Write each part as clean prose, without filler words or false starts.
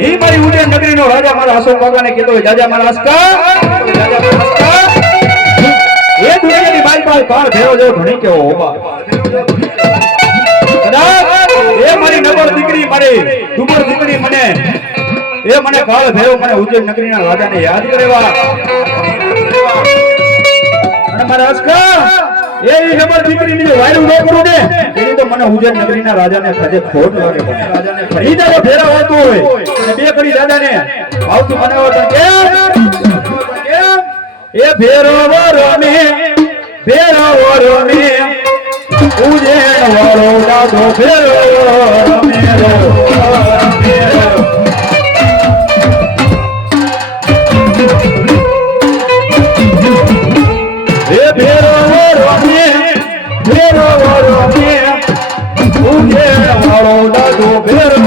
એ મારી ઉજ્જૈન નગરીનો રાજા મારા અશોક કાકાને કીધો જાજા મારા અસ્કા જાજા મારા અસ્કા એ દુનિયાની બાઈ કાળ ભેરો જેવો ધણી કેવો હોબા એ મારી નગર દીકરી મારી દુબર દીકરી મને એ મને કાળ ભેરો મને ઉજ્જૈન નગરીના રાજાને યાદ કરેવા અને મારા અસ્કા એ નગર દીકરી ની વાયુ ન કરું ને એની તો મને ઉજ્જૈન નગરીના રાજાને ખજે ખોટ લાગે રાજાને ખરીદા જો ફેરા હોતો હોય અને બે કરી દાદાને આવતું બનાવો તો કે એ ફેરો વરમે ઉજ્જૈન વાળો દાદો ફેરો રમેરો એ ફેરો વરમે ઉજ્જૈન વાળો દાદો ફેરો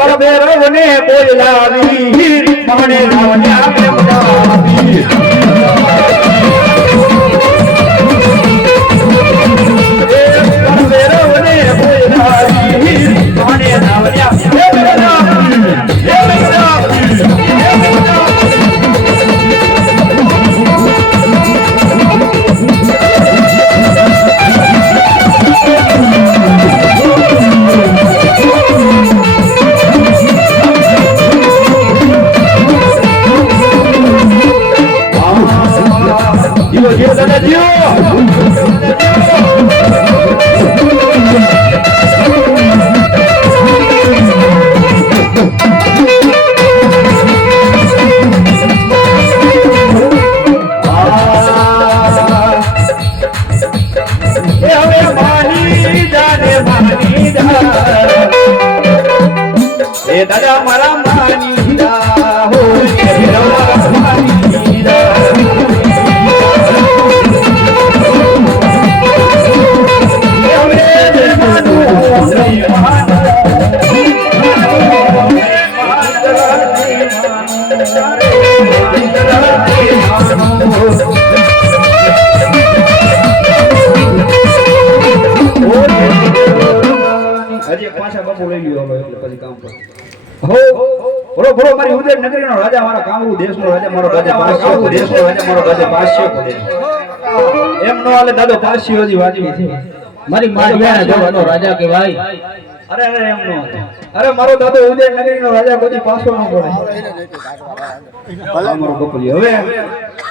રમેરો ને કોઈ લાવી મને લાવન્યા પ્રેમ લાવી એ કરવેરો ને કોઈ લાવી મને લાવન્યા પ્રેમ દાદા મારા માની હો હજી પાછા બાપુ લઈ ગયો એટલે પછી કામ પર હો બોલો બોલો મારી ઉજ્જૈન નગરીનો રાજા મારા કામરૂ દેશનો રાજા મારો રાજા પાસ્યો દેશનો રાજા મારો રાજા પાસ્યો એમ નો હાલે દાદો પાસ્યો હજી વાજવી છે મારી મારિયાના જોવાનો રાજા કહેવાય. અરે અરે એમ નો અરે મારો દાદો ઉજ્જૈન નગરીનો રાજા કોઈ પાછો ન પડે મારો બકલી હવે